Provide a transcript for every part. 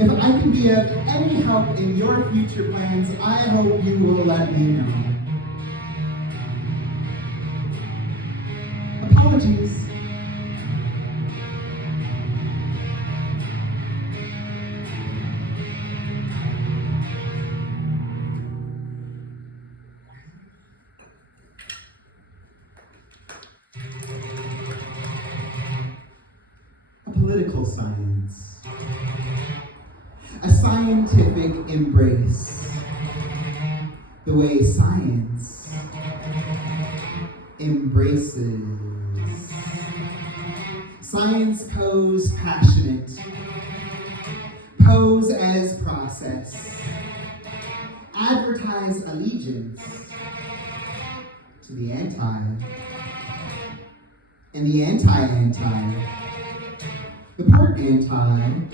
If I can be of any help in your future plans, I hope you will let me know. Apologies. Political science, a scientific embrace, the way science embraces. Science pose passionate, pose as process, advertise allegiance to the anti, and the anti-anti. The part anti,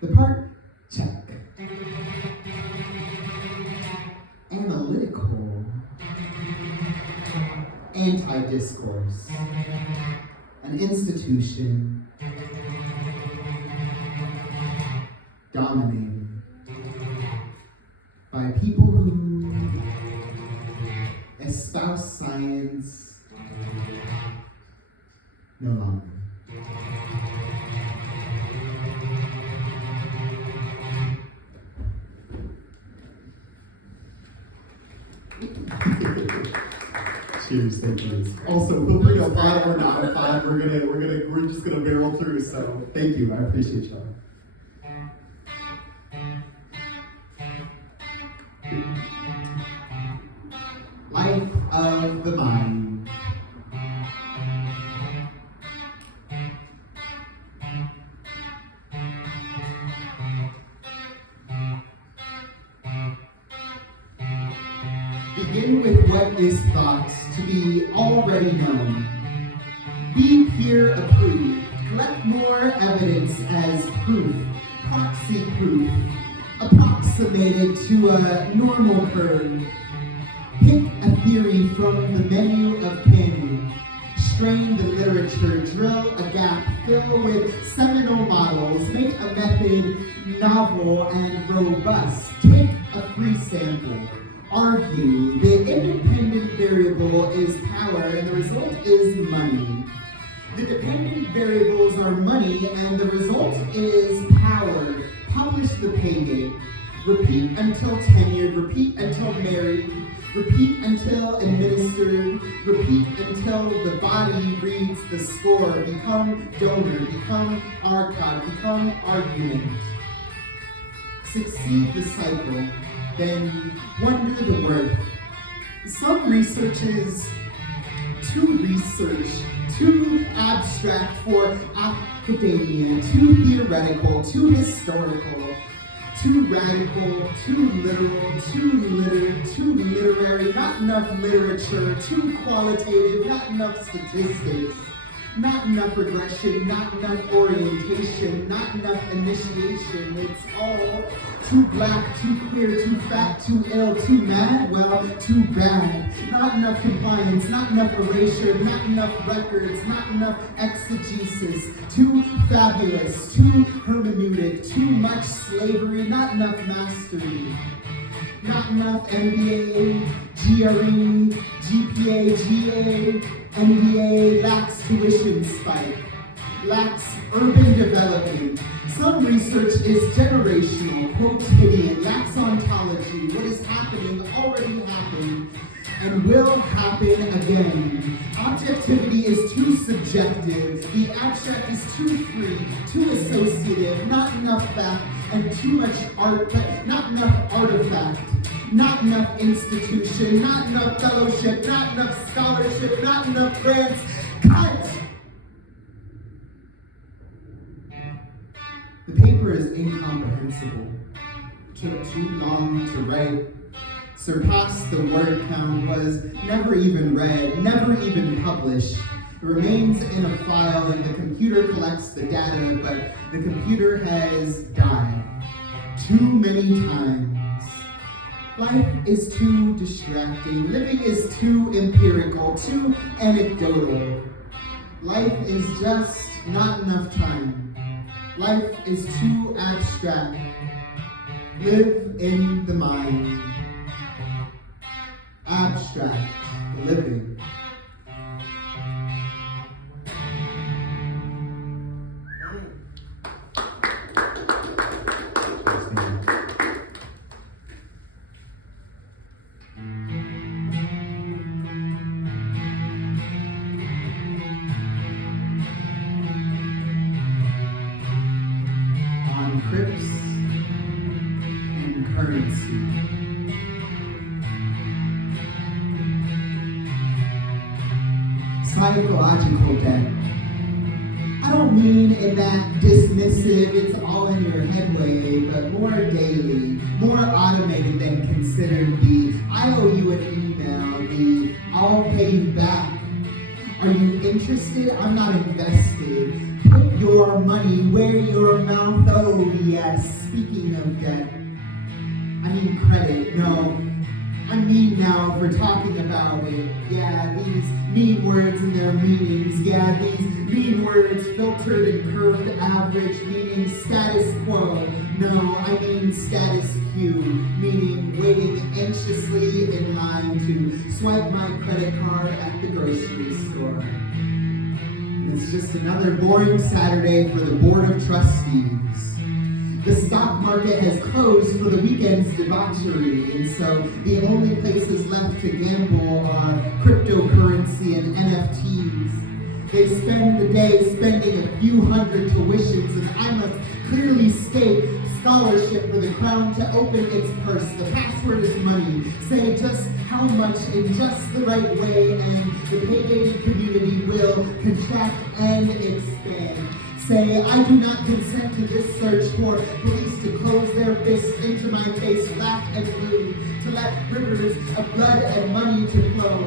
the part check. Analytical, anti-discourse, an institution dominated by people who espouse science no longer. Cheers, thank you. Also, feel free to apply or not apply. We're just gonna barrel through. So thank you. I appreciate y'all. Life of the mind. Begin with what is thought to be already known. Be peer approved. Collect more evidence as proof, proxy proof, approximated to a normal curve. Pick a theory from the menu of canon. Strain the literature, drill a gap, fill with seminal models, make a method novel and robust. Take a free sample. Argue the independent variable is power and the result is money. The dependent variables are money and the result is power. Publish the payday. Repeat until tenured. Repeat until married. Repeat until administered. Repeat until the body reads the score. Become donor. Become archive. Become argument. Succeed the cycle. Then wonder the worth. Some research is too research, too abstract for academia, too theoretical, too historical, too radical, too literal, too literary, not enough literature, too qualitative, not enough statistics, not enough regression, not enough orientation, not enough initiation. It's all too black, too queer, too fat, too ill, too mad, well, too bad. Not enough compliance, not enough erasure, not enough records, not enough exegesis. Too fabulous, too hermeneutic, too much slavery, not enough mastery. Not enough MBA, GRE, GPA, GA, MBA, lacks tuition spike, lacks urban development. Some research is generational, quotidian, lacks ontology. What is happening already happened and will happen again. Objectivity is too subjective. The abstract is too free, too associative, not enough fact, and too much art, but not enough artifact. Not enough institution, not enough fellowship, not enough scholarship, not enough grants. Cut! The paper is incomprehensible. Took too long to write. Surpassed the word count, was never even read, never even published. It remains in a file and the computer collects the data, but the computer has died too many times. Life is too distracting. Living is too empirical, too anecdotal. Life is just not enough time. Life is too abstract. Live in the mind. Abstract living. Crypts Currency. Psychological debt. I don't mean in that dismissive, it's all in your head way, but more daily, more automated than considered the I owe you an email, the I'll pay you back. Are you interested? I'm not invested. Put your money where your mouth, oh yes. Speaking of debt, I mean credit, no. I mean now, if we're talking about it, yeah, these mean words and their meanings, yeah, these mean words filtered and curved average, meaning status quo. No, I mean status quo, meaning waiting anxiously in line to swipe my credit card at the grocery store. And it's just another boring Saturday for the Board of Trustees. The stock market has closed for the weekend's debauchery, and so the only places left to gamble are cryptocurrency and NFTs. They spend the day spending a few hundred tuitions, and I must clearly state scholarship for the crown to open its purse. The password is money. Say just how much in just the right way, and the payday community will contract and expand. Say, I do not consent to this search for police to close their fists into my face, black and blue, to let rivers of blood and money to flow.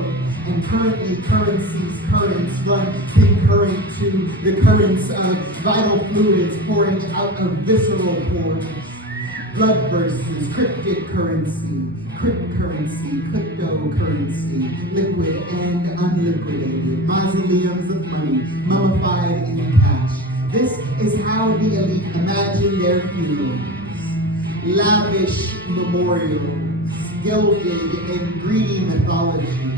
And currently currencies, currents run concurrent to the currents of vital fluids pouring out of visceral pores. Blood versus cryptic currency, cryptocurrency, liquid and unliquidated, mausoleums of money, mummified in cash. This is how the elite imagine their funerals. Lavish memorials, gilded and greedy mythology.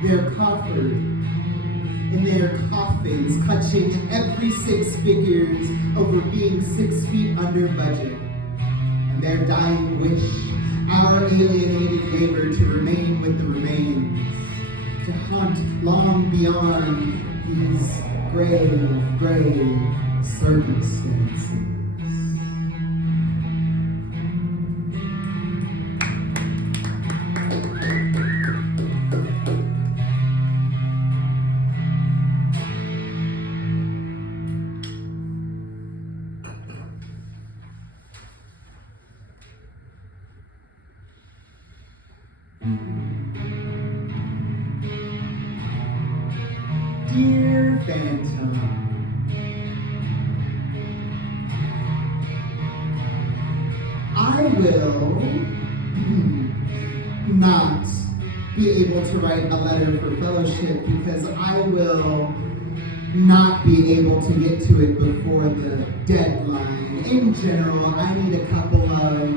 They're coffered in their coffins, clutching every 6 figures over being 6 feet under budget. And their dying wish, our alienated labor to remain with the remains, to haunt long beyond these grave circumstances. Dear Phantom, I will not be able to write a letter for fellowship because I will not be able to get to it before the deadline. In general, I need a couple of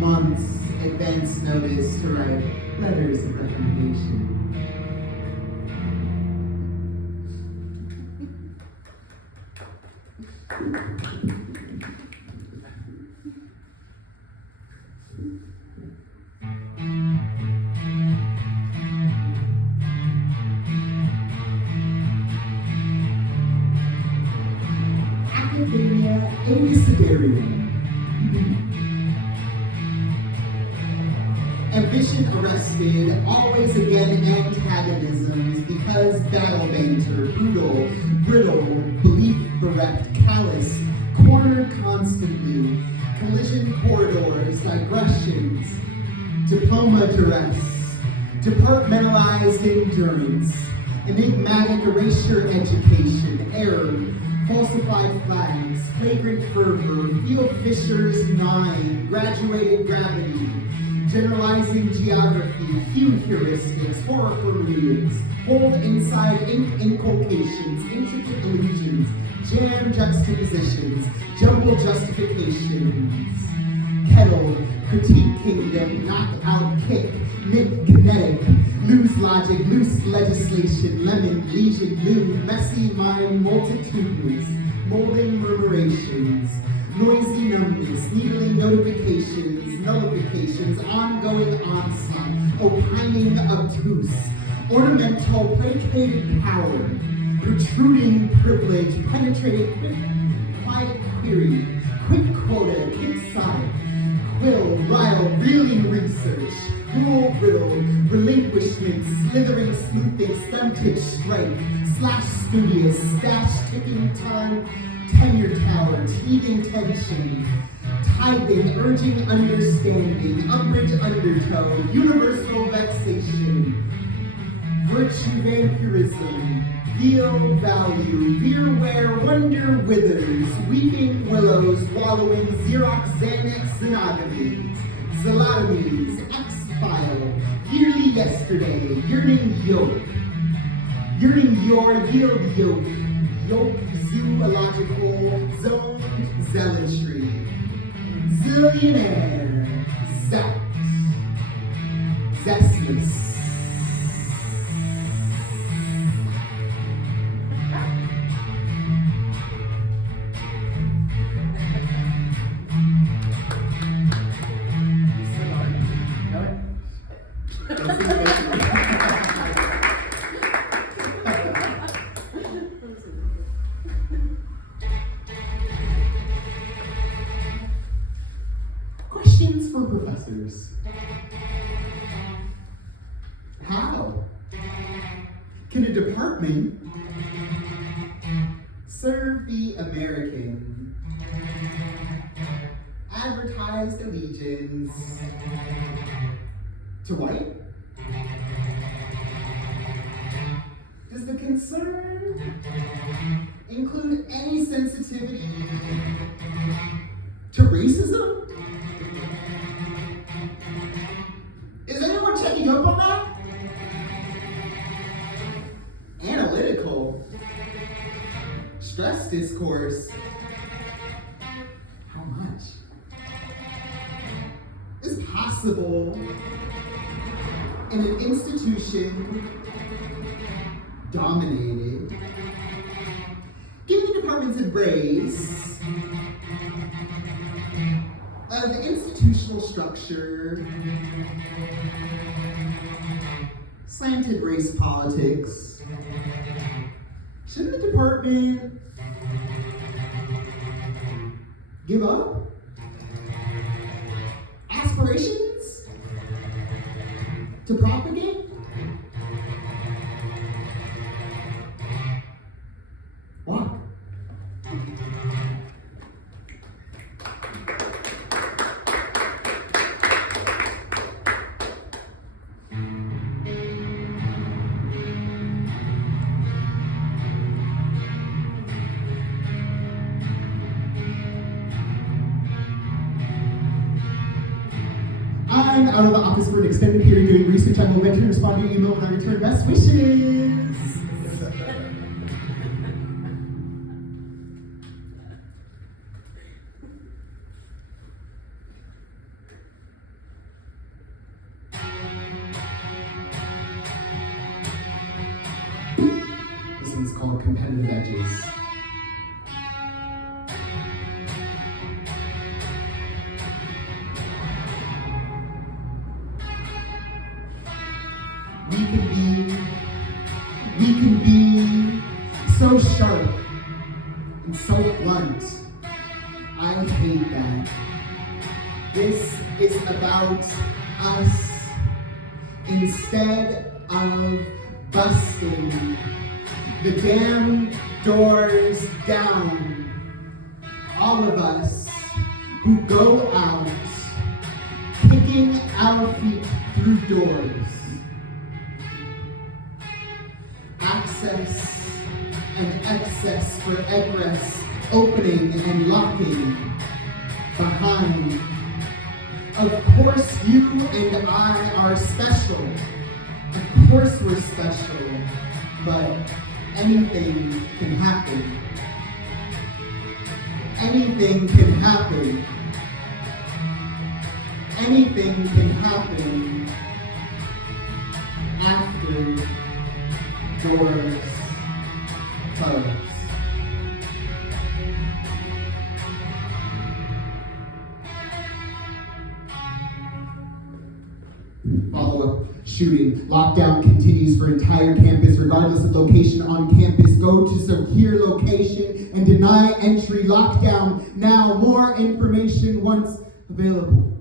months advance notice to write letters of recommendation. Abecedarium. Ambition arrested, always again antagonisms, because battle banter, brutal, brittle, belief bereft, callous, cornered constantly, collision corridors, digressions, diploma duress, departmentalized endurance, enigmatic erasure education, error, falsified flags, flagrant fervor, field fishers 9, graduated gravity, generalizing geography, few heuristics, horror for readings, hold inside inculcations, intricate illusions, jam juxtapositions, jumble justifications, kettle, critique kingdom, knock out kick, mid kinetic, loose logic, loose legislation, lemon, legion, lewd, messy mind, multitudinous, molding murmurations, noisy numbness, needling notifications, nullifications, ongoing onslaught, opining obtuse, ornamental, placated power, protruding privilege, penetrating quick, quiet query, quick quota, inside, quill, rile, reeling research, rule riddle, relinquishment, slithering, sleuthing, stunted strike, slash studious, stash ticking time, tenure tower, teething tension, tithing, urging understanding, umbrage undertow, universal vexation, virtue vampirism, veal value, veerware, wonder withers, weeping willows, wallowing, Xerox, Xanax, xenogomies, zolotomies, X-file, yearly yesterday, yearning yoke, yearning your yield yoke, yoke zoological, zoned zealotry, zillionaire, zapped, zestless. Questions for professors. How can a department serve the American advertised allegiance to white? Does the concern include any sensitivity to racism? Is anyone checking up on that? Analytical. Stress discourse. How much? Is possible in an institution dominated, giving departments embrace of institutional structure, slanted race politics. Shouldn't the department give up aspirations to propagate? Why? I'm out of the office for an extended period doing research. I will eventually respond to your email when I return. Best wishes! This one's called Competitive Edges. We can be so sharp and so blunt. I hate that. This is about us instead of busting the damn doors down. All of us who go out kicking our feet through doors. Access and excess for egress, opening and locking behind Of course you and I are special. Of course we're special, but anything can happen. Anything can happen. Anything can happen after doors close. Follow-up shooting. Lockdown continues for entire campus, regardless of location on campus. Go to secure location and deny entry. Lockdown now. More information once available.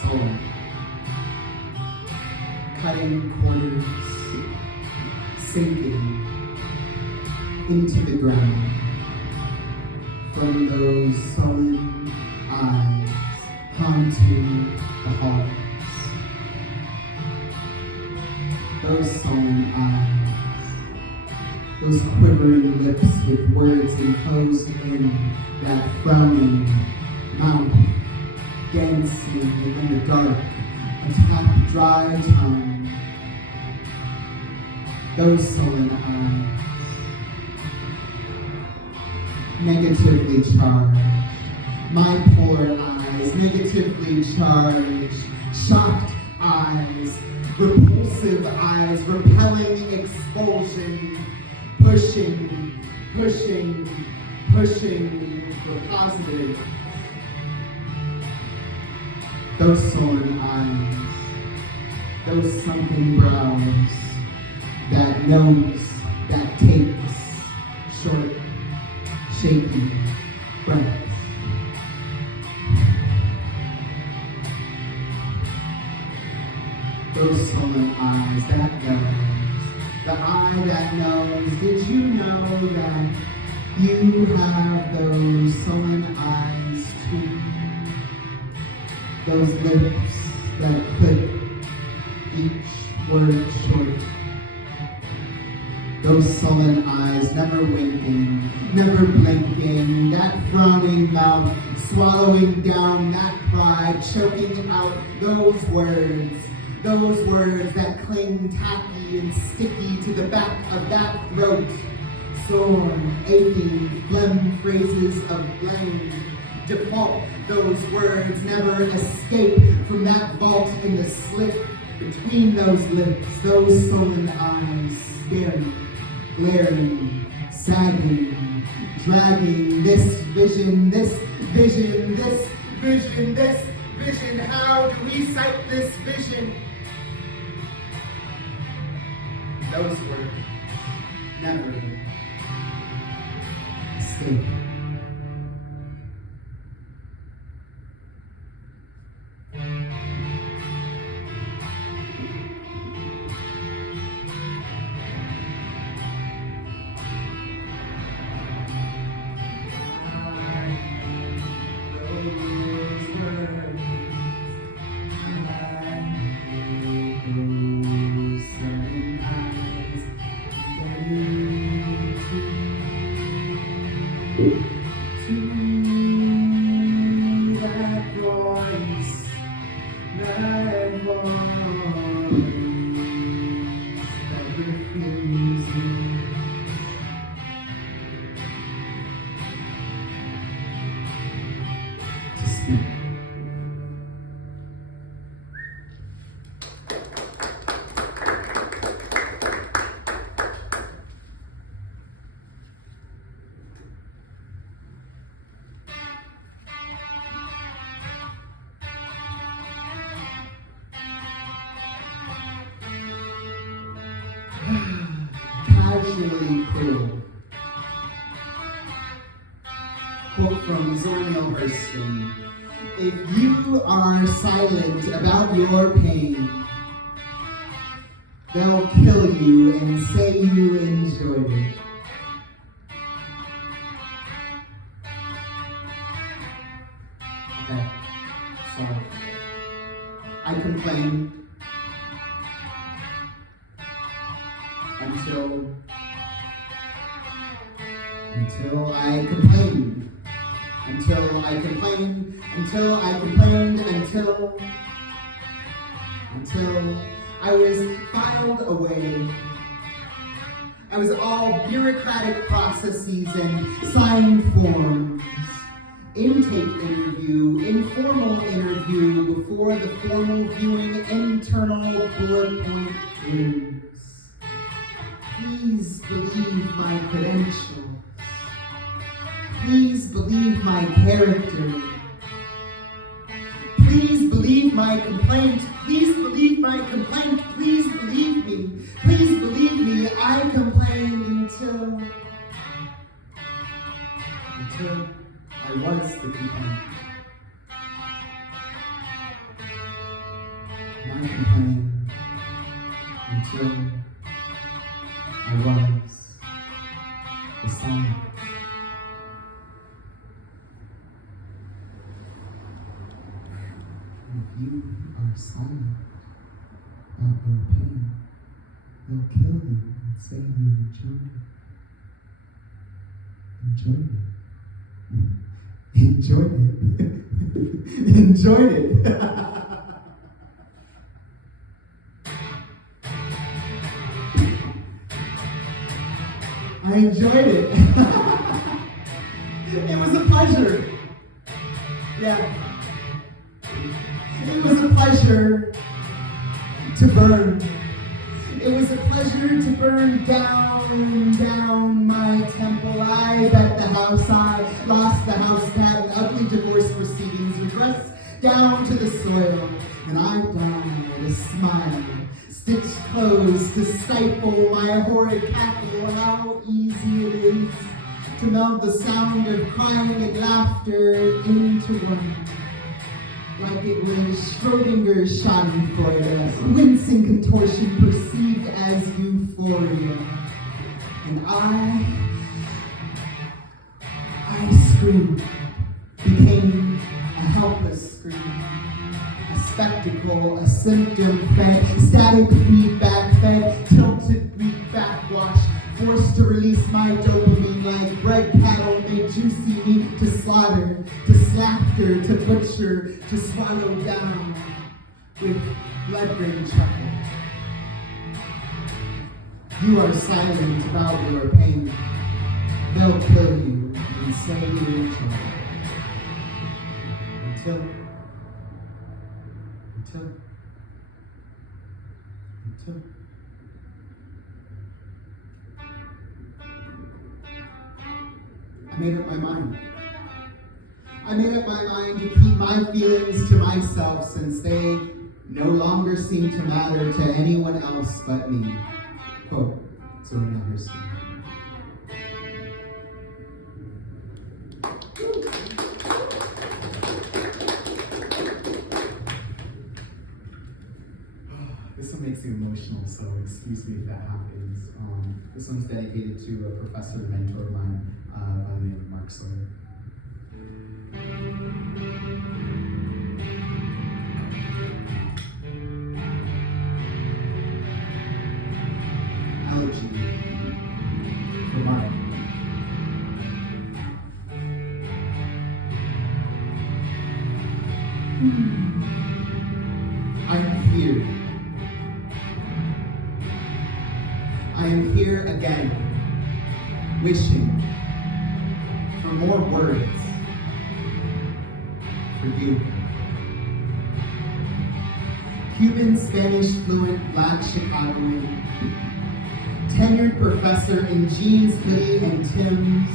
Sullen. Cutting corners, sinking into the ground from those sullen eyes haunting the halls. Those sullen eyes, those quivering lips with words enclosed in that frowning mouth, dancing in the dark, a tap dry tongue. Those sullen eyes, negatively charged, my poor eyes, negatively charged, shocked eyes, repulsive eyes, repelling expulsion, pushing for positive. Those sullen eyes, those sunken brows, that nose that takes short, shaky breaths. Those sullen eyes, that nose, the eye that knows. Did you know that you have those sullen eyes too? Those lips that clip each word short. Those sullen eyes, never winking, never blinking. That frowning mouth, swallowing down that pride, choking out those words that cling tacky and sticky to the back of that throat. Sore, aching, phlegm phrases of blame. Default, those words never escape from that vault in the slit between those lips. Those sullen eyes, staring, glaring, sagging, dragging this vision. How do we cite this vision? Those words never escape. Casually cruel. Quote from Zora Neale Hurston. If you are silent about your pain, they'll kill you and say you enjoyed it. Okay, so I complained until I complained. Until I was filed away. I was all bureaucratic processes and signed forms, intake interview, informal interview before the formal viewing, internal bullet point rooms. Please believe my credentials. Please believe my character. Please believe my complaint. Please believe my complaint. Please believe me. Please believe me. I complained until I was the complaint. I complained until I was the silence. If you are silent about your pain, they'll kill you and say you enjoyed it. Enjoyed it. Enjoyed it. I enjoyed it. It was a pleasure. Yeah. It was a pleasure to burn. It was a pleasure to burn down my temple. I bet the house I lost the house cat in ugly divorce proceedings, regressed down to the soil, and I died a smile, stitched closed to stifle my horrid cackle. How easy it is to meld the sound of crying and laughter into one. Like it was Schrodinger's schadenfreude, wincing contortion perceived as euphoria. And I screamed, became a helpless scream, a spectacle, a symptom fed, static feedback fed, tilted weak backwash, forced to release my dopamine like bread cattle made juicy meat to slaughter, to slaughter, to butcher, to swallow down with blood-brain chuckle. You are silent about your pain. They'll kill you and say you enjoy it. Until I made up my mind. I made up my mind to keep my feelings to myself since they no longer seem to matter to anyone else but me. Quote, Sullen. This one makes you emotional, so excuse me if that happens. This one's dedicated to a professor and mentor of mine by the name of Mark Sullen. Elegy for Mark. I'm here. I am here again, wishing for more words for you. Cuban, Spanish fluent, Black Chicagoan, tenured professor in jeans, hoodie, and Timbs.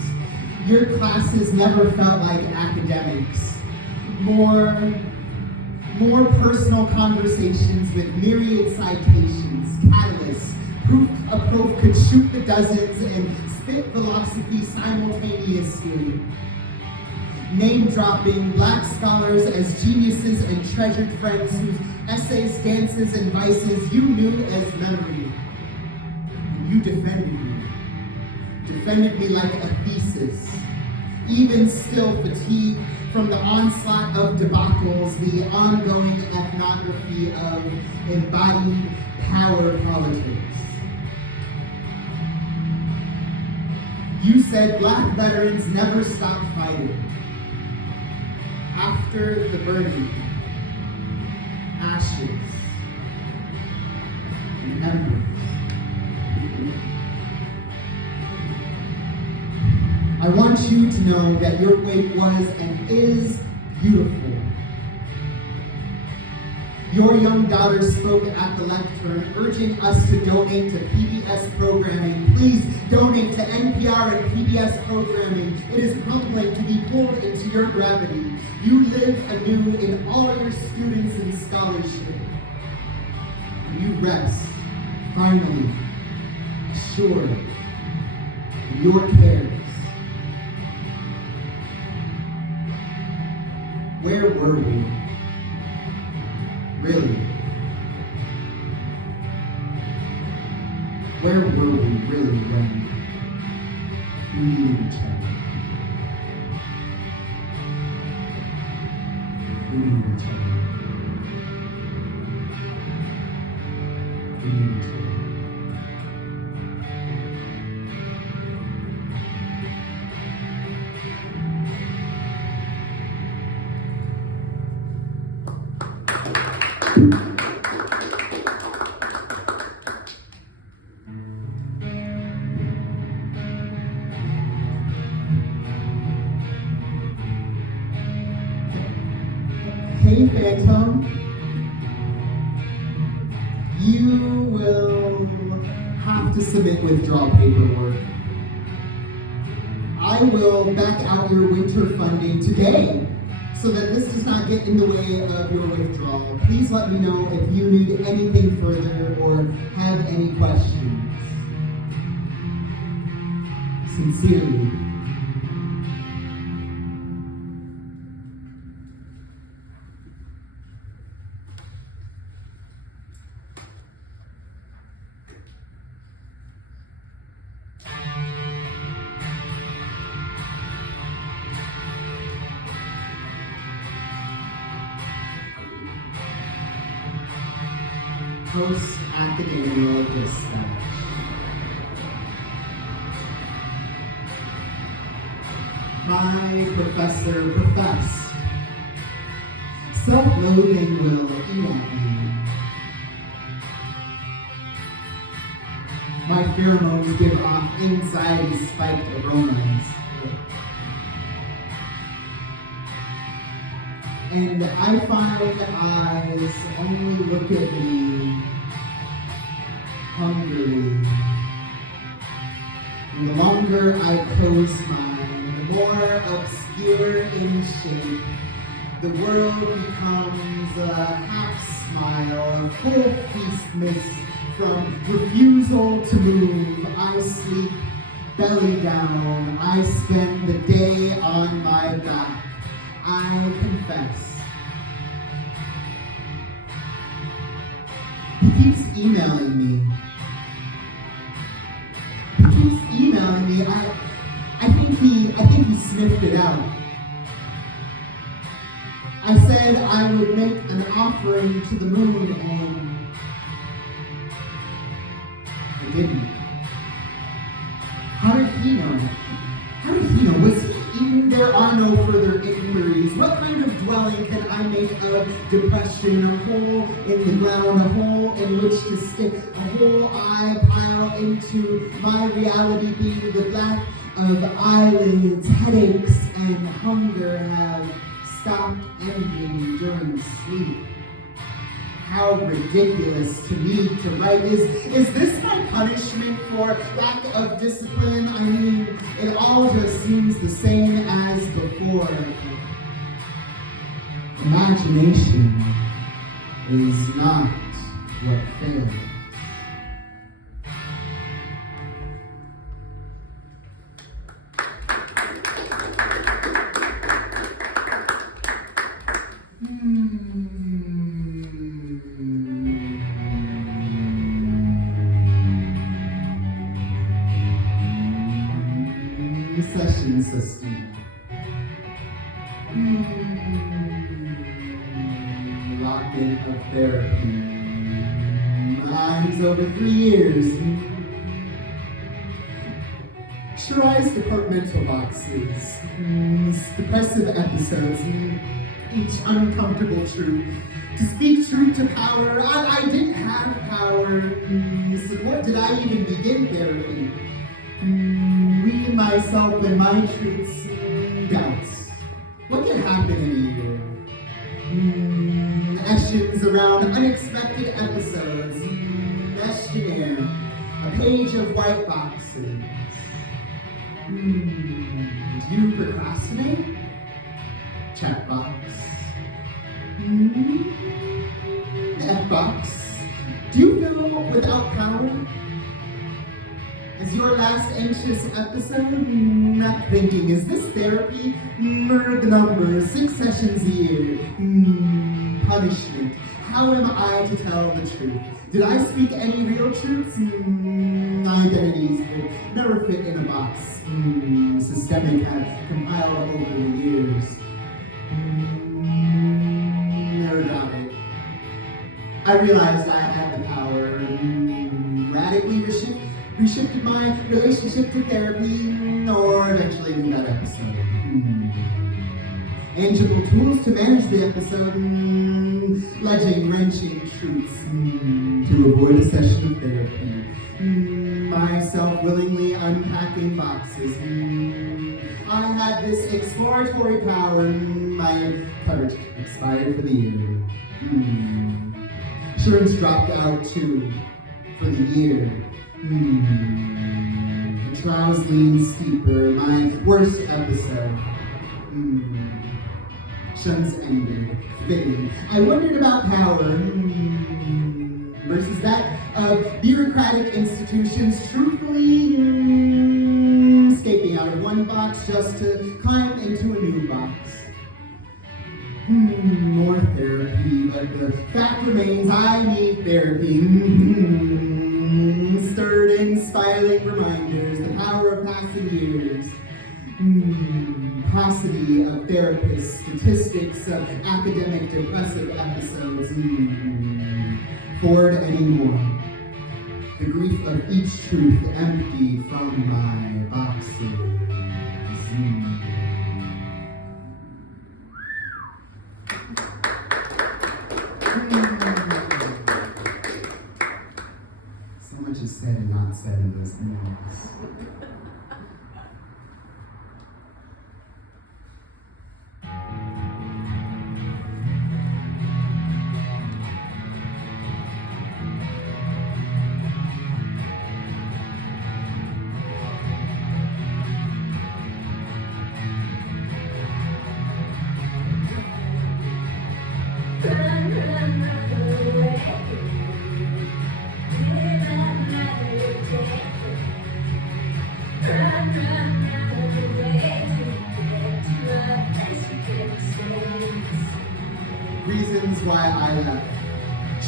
Your classes never felt like academics. More personal conversations with myriad citations, catalysts, proof a prof could shoot the dozens and spit philosophy simultaneously. name-dropping Black scholars as geniuses and treasured friends whose essays, dances, and vices you knew as memory. And you defended me like a thesis, even still fatigued from the onslaught of debacles, the ongoing ethnography of embodied power politics. You said Black veterans never stop fighting. After the burning, ashes, and embers. I want you to know that your wake was and is beautiful. Your young daughter spoke at the lectern, urging us to donate to PBS programming. Please donate to NPR and PBS programming. It is humbling to be pulled into your gravity. You live anew in all your students and scholarship. And you rest, finally, assured in your cares. Where were we? Really? Where were we really when we needed each other? We needed each other. We needed each other. Hey Phantom, you will have to submit withdrawal paperwork. I will back out your winter funding today so that this does not get in the way of your withdrawal. Please let me know if you need anything further or have any questions. Sincerely. Post-academic dispatch. My professor professed. Self-loathing will eat at me. My pheromones give off anxiety-spiked aromas. And I find eyes only look at me hungrily. And the longer I close mine, the more obscure in shape, the world becomes a half-smile, a full feast mist from refusal to move. I sleep belly down. I spend the day on my back. I confess. He keeps emailing me. I think he sniffed it out. I said I would make an offering to the moon and I didn't. How did he know? Was he eaten? There are no further inquiries. What kind of dwelling can I make of depression? A hole in the ground, a hole in which to stick, a hole I pile into my reality being the black of eyelids, headaches, and hunger have stopped envying during sleep. How ridiculous to me to write. Is this my punishment for lack of discipline? I mean, it all just seems the same as before. Imagination is not what fails. session, Sestina. Allotment of therapy. Lives over 3 years. Shari's departmental boxes. Depressive episodes. Each uncomfortable truth. To speak truth to power. I didn't have power. So what did I even begin therapy? Reading myself and my truths. Doubts. What could happen in a year? Estions around unexpected episodes. Questionnaire. A page of white boxes. Do you procrastinate? Checkbox. F-box. Do you feel without power? Is your last anxious episode? Not thinking, is this therapy? The numbers, 6 sessions a year. Punishment. How am I to tell the truth? Did I speak any real truths? Identities that never fit in a box. Systemic had compiled over the years. Never got it. I realized I had the power. Radically reshifted my relationship to therapy, or eventually in that episode. Tangible tools to manage the episode. Ledging, wrenching truths to avoid a session of therapy. Myself willingly unpacking boxes. I had this exploratory power. My coverage expired for the year. Insurance dropped out too for the year. The trials leaned steeper. My worst episode. Shuns ended. Fitting. I wondered about power versus that of bureaucratic institutions truthfully escaping out of one box just to climb into a new box. More therapy, but the fact remains I need therapy. Stirred in spiraling reminders, the power of passing years. Paucity of therapists, statistics of academic depressive episodes. Forward anymore. The grief of each truth empty from my boxes. So much is said and not said in those moments. Reasons why I left.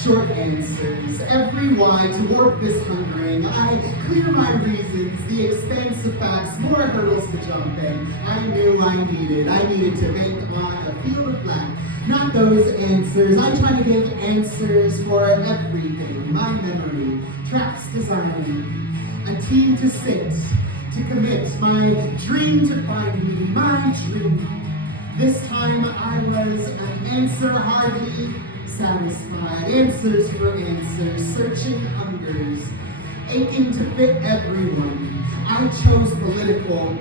Short answers, every why to warp this hungering. I clear my reasons, the expanse of facts, more hurdles to jump in. I knew I needed to make on a field of black. Not those answers, I try to give answers for everything. My memory, traps designed, a team to sit, to commit, my dream to find me, my dream. This time I was an answer hardly satisfied. Answers for answers, searching hungers, aching to fit everyone. I chose political.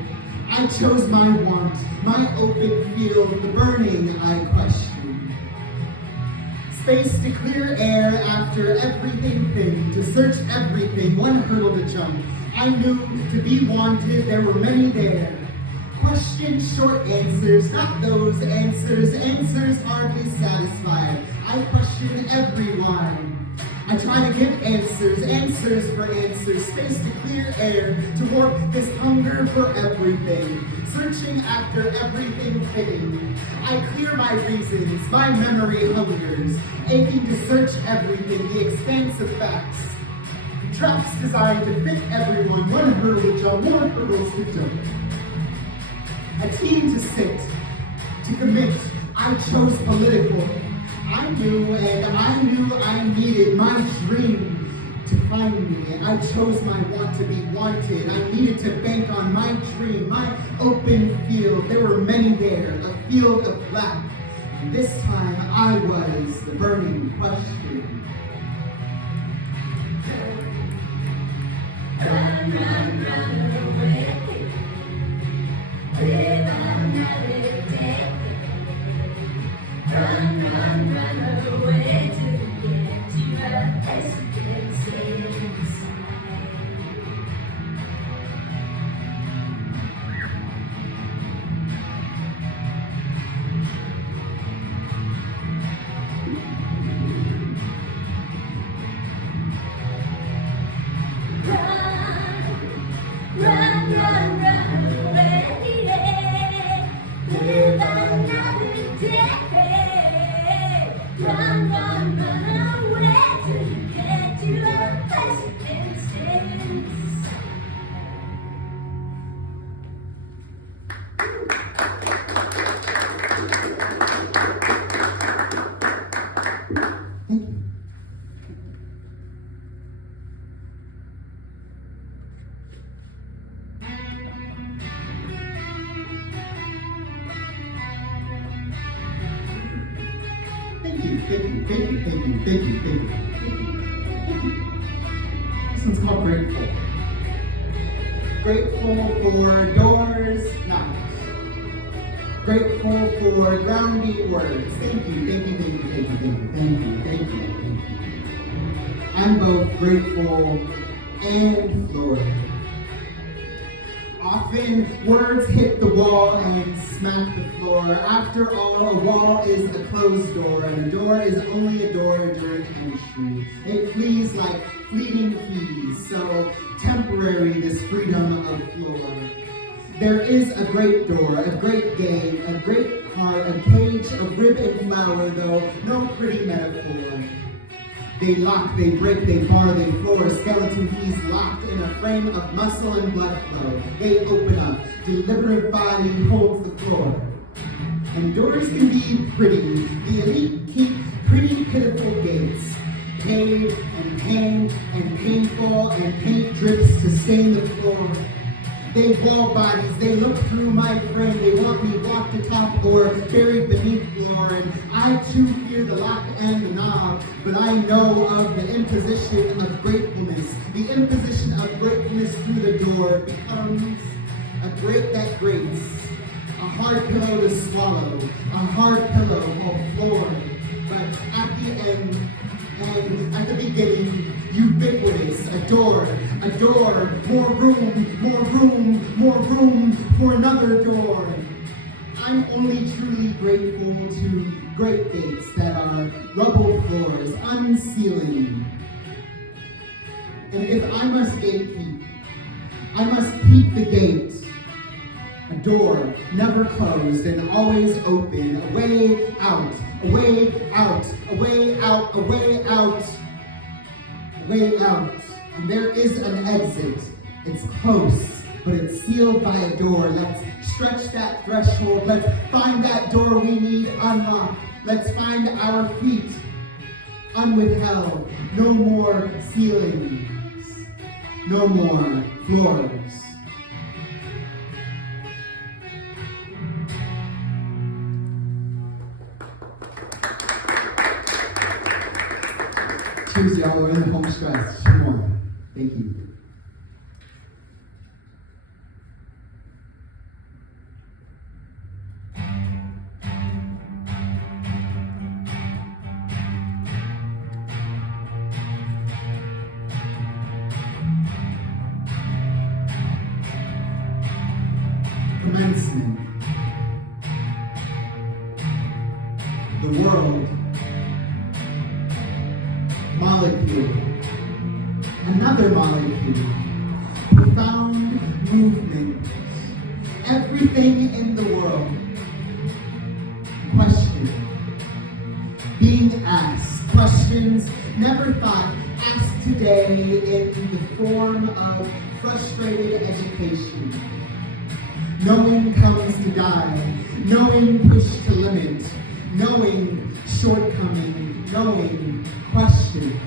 I chose my want, my open field, the burning I questioned. Space to clear air after everything thin, to search everything, one hurdle to jump. I knew to be wanted, there were many there. Question short answers, not those answers, answers hardly satisfied. I question everyone. I try to give answers, answers for answers, space to clear air, to warp this hunger for everything, searching after everything fitting. I clear my reasons, my memory hungers, aching to search everything, the expanse of facts. Traps designed to fit everyone, one hurdle to jump, more hurdles to jump. a team to sit, to commit. I chose political. I knew I needed my dream to find me. I chose my want to be wanted. I needed to bank on my dream, my open field. There were many there, a field of black. And this time I was the burning question. Run, run, run away. Live another day. Run, run, run away to get to a place you can stay inside. Run, run, run away, live another day. Run, run, run away till you get to a place you can stay inside. Thank you. This one's called Grateful. Grateful for doors knocked. Grateful for grounding words. Thank you. I'm both grateful and floored. Often words hit the wall and smack the floor. After all, a wall is a closed door, and a door is only a door during entry. It flees like fleeting keys, so temporary this freedom of floor. There is a great door, a great gate, a great heart, a cage of rib and flower, though no pretty metaphor. They lock, they break, they bar, they floor, skeleton keys locked in a frame of muscle and blood flow. They open up, deliberate body holds the floor. And doors can be pretty, the elite keep pretty pitiful gates. Paid and pain and painful and paint drips to stain the floor. They wall bodies, they look through my frame, they want me walked atop or buried beneath floor, and I too fear the lock and the knob, but I know of the imposition of gratefulness. The imposition of gratefulness through the door becomes a grate that grates, a hard pillow to swallow, a hard pillow called floor, but at the end, and at the beginning, ubiquitous, a door, more room for another door. I'm only truly grateful to great gates that are rubble floors, unsealing. And if I must gatekeep, I must keep the gate. A door never closed and always open, a way out, a way out, a way out, a way out, a way out. And there is an exit. It's close, but it's sealed by a door. Let's stretch that threshold. Let's find that door we need unlocked. Let's find our feet unwithheld. No more ceilings. No more floors. Cheers, y'all. We're in the home stretch. 2 more. Thank you. Commencement. The world. Molecule. Another molecule. Profound movement. Everything in the world. Question. Being asked. Questions never thought asked today in the form of frustrated education. knowing comes to die, knowing pushed to limit, knowing shortcoming, knowing question.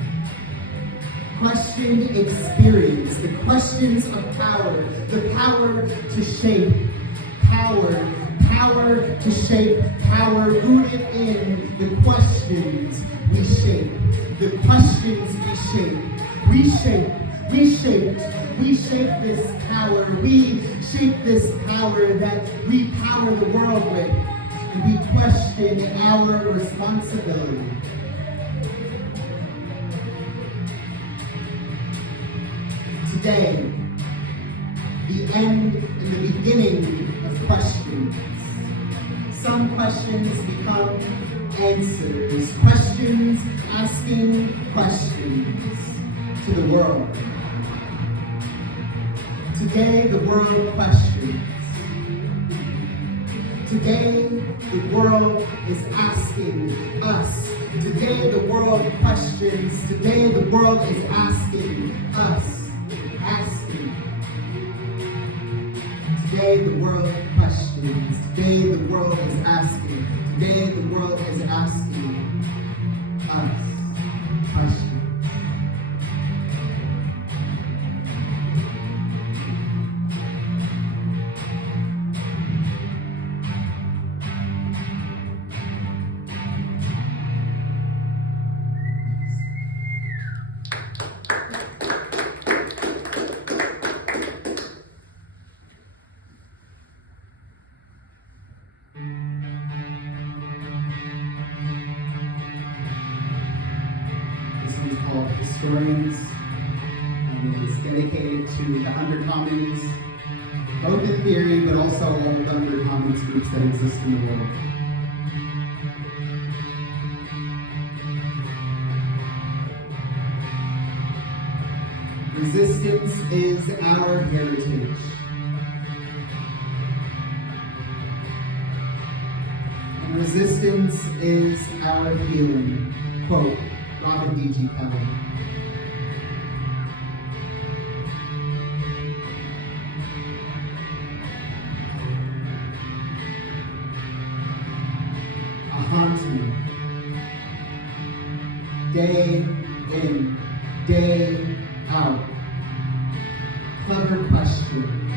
Questioned experience, the questions of power, the power to shape, power to shape, power rooted in the questions we shape, the questions we shape. We shape this power. We shape this power that we power the world with, and we question our responsibility. Today, the end and the beginning of questions. Some questions become answers. Questions asking questions to the world. Today, the world questions. Today, the world is asking us. Today, the world questions. Today, the world is asking us. Today the world questions. Today the world is asking. Today the world is asking us questions. Historians, and it is dedicated to the undercommons, both in theory, but also all of the undercommons groups that exist in the world. Resistance is our heritage. And resistance is our healing. Quote, Robin D.G. Kelly. A haunting. Day in, day out. Clever questions.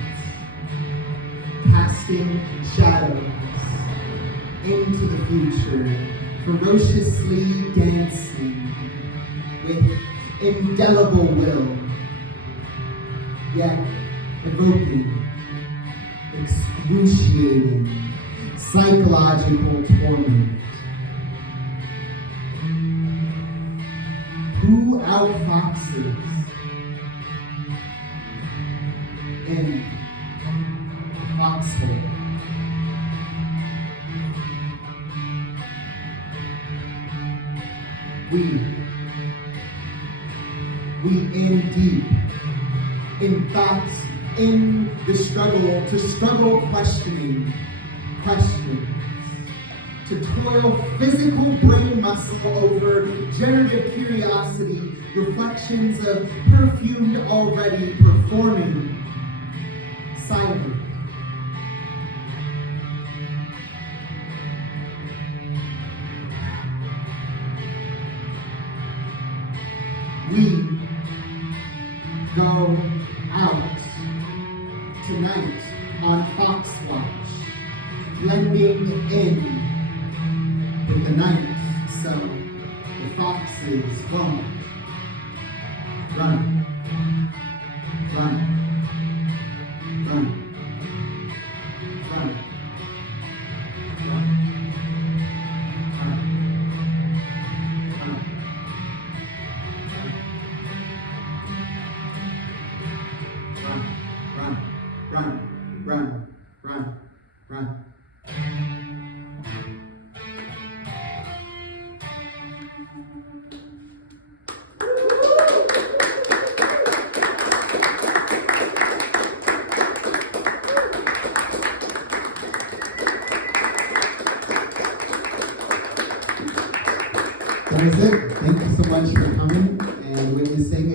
Casting shadows into the future. Ferociously dancing with indelible will, yet evoking excruciating psychological torment. Who outfoxes in the foxhole? We in deep, in thoughts, in the struggle, to struggle questioning questions, to toil physical brain muscle over generative curiosity, reflections of perfumed already performing silence. We go out tonight on Fox Watch, blending in with the night, so the foxes won't run, run, run, run, run. Run. That is it. Thank you so much for coming. And when you sing,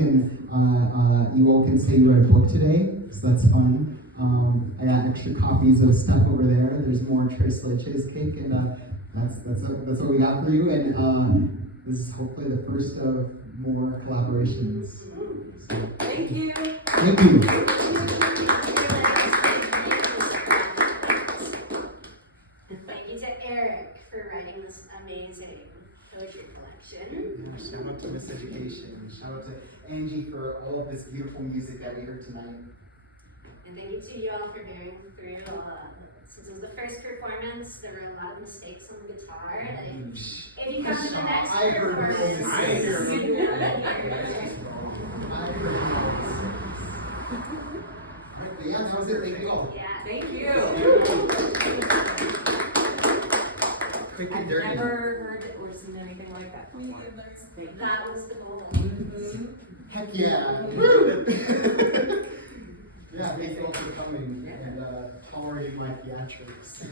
and you all can say you read a book today, so that's fun. I got extra copies of stuff over there. There's more Tres Leches cake, and that's what we got for you. And this is hopefully the first of more collaborations. So, Thank you. thank you. Thank you to Aerik for writing this amazing poetry collection. Shout out to MISEDUCATION. Shout out to Angie for all of this beautiful music that we heard tonight. And thank you to you all for bearing through. Since it was the first performance, there were a lot of mistakes on the guitar. That if you come to the next I heard performance, no mistakes. you know that you're- I heard no mistakes. Right, but yeah, that was it. Thank you all. Yeah. Thank you. Quick and I've dirty. never heard or seen anything like that before. Thank you. That was the goal. Heck yeah. Yeah, thank you all for coming and tolerating my theatrics.